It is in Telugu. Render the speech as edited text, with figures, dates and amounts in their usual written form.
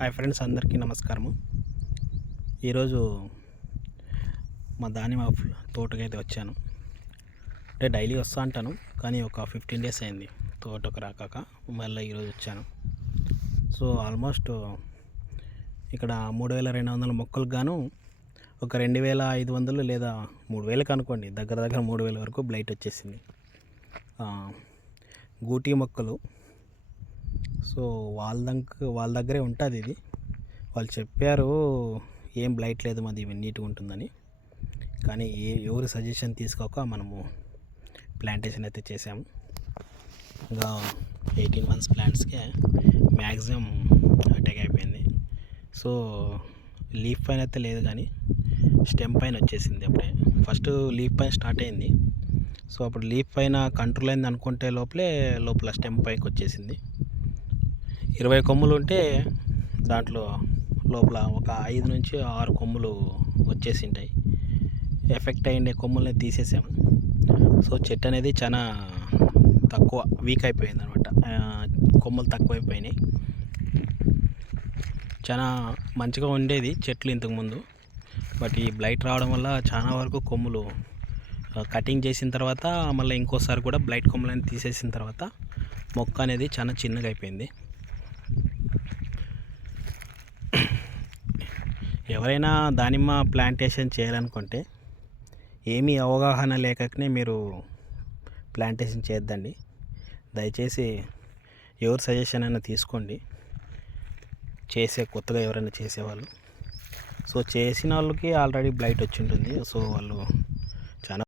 హాయ్ ఫ్రెండ్స్, అందరికీ నమస్కారము. ఈరోజు మా దానిమ్మ తోటకైతే వచ్చాను. అంటే డైలీ వస్తూ ఉంటాను, కానీ ఒక 15 డేస్ అయింది తోటకు రాకాక. మళ్ళీ ఈరోజు వచ్చాను. సో ఆల్మోస్ట్ ఇక్కడ 3200 మొక్కలకు గాను ఒక 2500 లేదా 3000 అనుకోండి, దగ్గర 3000 వరకు బ్లైట్ వచ్చేసింది. గూటీ మొక్కలు. సో వాళ్ళ దగ్గరే ఉంటుంది ఇది. వాళ్ళు చెప్పారు ఏం బ్లైట్ లేదు, మాది నీట్గా ఉంటుందని. కానీ ఎవరు సజెషన్ తీసుకోక మనము ప్లాంటేషన్ అయితే చేసాము. ఇంకా 18 months ప్లాంట్స్కే మ్యాక్సిమం అటాక్ అయిపోయింది. సో లీఫ్ పైన అయితే లేదు, కానీ స్టెమ్ పైన వచ్చేసింది. అప్పుడే ఫస్ట్ లీఫ్ పైన స్టార్ట్ అయింది. సో అప్పుడు లీఫ్ పైన కంట్రోల్ అయింది అనుకుంటే లోపల స్టెమ్ పైకి వచ్చేసింది. 20 కొమ్ములు ఉంటే దాంట్లో లోపల ఒక 5 నుంచి 6 కొమ్ములు వచ్చేసి ఉంటాయి. ఎఫెక్ట్ అయ్యే కొమ్ముల్ని తీసేసాము. సో చెట్టు అనేది చాలా తక్కువ వీక్ అయిపోయింది అనమాట. కొమ్ములు తక్కువైపోయినాయి. చాలా మంచిగా ఉండేది చెట్లు ఇంతకుముందు. బట్ ఈ బ్లైట్ రావడం వల్ల చాలా వరకు కొమ్ములు కటింగ్ చేసిన తర్వాత మళ్ళీ ఇంకోసారి కూడా బ్లైట్ కొమ్ములని తీసేసిన తర్వాత మొక్క అనేది చాలా చిన్నగా అయిపోయింది. ఎవరైనా దానిమ్మ ప్లాంటేషన్ చేయాలనుకుంటే ఏమీ అవగాహన లేకనే మీరు ప్లాంటేషన్ చేయొద్దండి. దయచేసి ఎవరి సజెషన్ అయినా తీసుకోండి, కొత్తగా ఎవరైనా చేసేవాళ్ళు. సో చేసిన వాళ్ళకి ఆల్రెడీ బ్లైట్ వచ్చి ఉంటుంది. సో వాళ్ళు చాలా